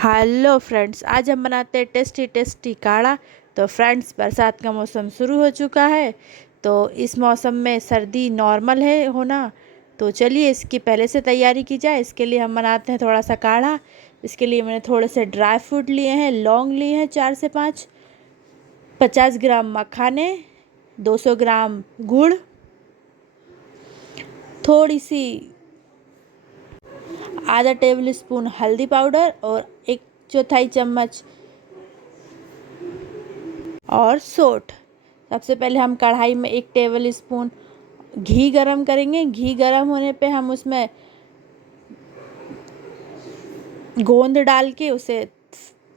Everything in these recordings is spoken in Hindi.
हेलो फ्रेंड्स, आज हम बनाते हैं टेस्टी टेस्टी काढ़ा। तो फ्रेंड्स, बरसात का मौसम शुरू हो चुका है। तो इस मौसम में सर्दी नॉर्मल है होना। तो चलिए इसकी पहले से तैयारी की जाए। इसके लिए हम बनाते हैं थोड़ा सा काढ़ा। इसके लिए मैंने थोड़े से ड्राई फ्रूट लिए हैं, लौंग लिए हैं 4 से 5, 50 ग्राम मखाने, 200 ग्राम गुड़, थोड़ी सी आधा टेबल स्पून हल्दी पाउडर और 1/4 चम्मच और सोंठ। सबसे पहले हम कढ़ाई में 1 टेबल स्पून घी गरम करेंगे। घी गरम होने पे हम उसमें गोंद डाल के उसे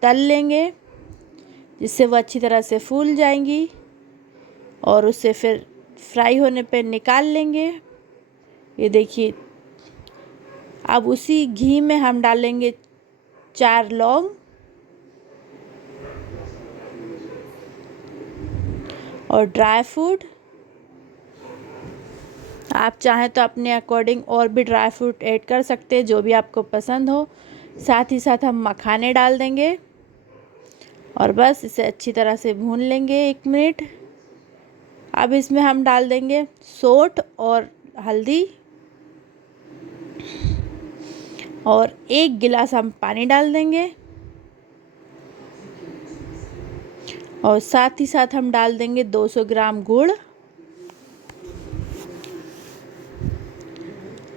तल लेंगे, जिससे वो अच्छी तरह से फूल जाएंगी और उसे फिर फ्राई होने पे निकाल लेंगे। ये देखिए, अब उसी घी में हम डालेंगे 4 लौंग और ड्राई फ्रूट। आप चाहें तो अपने अकॉर्डिंग और भी ड्राई फ्रूट ऐड कर सकते हैं, जो भी आपको पसंद हो। साथ ही साथ हम मखाने डाल देंगे और बस इसे अच्छी तरह से भून लेंगे 1 मिनट। अब इसमें हम डाल देंगे सोंठ और हल्दी और 1 गिलास हम पानी डाल देंगे और साथ ही साथ हम डाल देंगे 200 ग्राम गुड़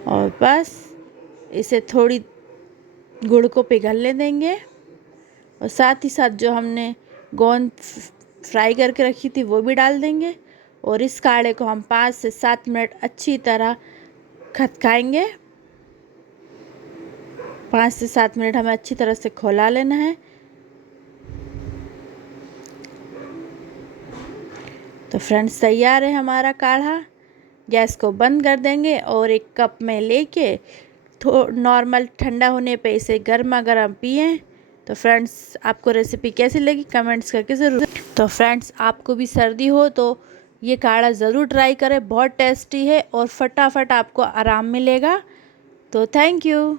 और बस इसे थोड़ी गुड़ को पिघलने देंगे। और साथ ही साथ जो हमने गोंद फ्राई करके रखी थी वो भी डाल देंगे और इस काढ़े को हम 5 से 7 मिनट अच्छी तरह खदकाएंगे। 5 से 7 मिनट हमें अच्छी तरह से खौला लेना है। तो फ्रेंड्स, तैयार है हमारा काढ़ा। गैस को बंद कर देंगे और एक कप में लेके नॉर्मल ठंडा होने पे इसे गर्मा गर्म पिएं। तो फ्रेंड्स, आपको रेसिपी कैसी लगी कमेंट्स करके ज़रूर। तो फ्रेंड्स, आपको भी सर्दी हो तो ये काढ़ा ज़रूर ट्राई करें। बहुत टेस्टी है और फटाफट आपको आराम मिलेगा। तो थैंक यू।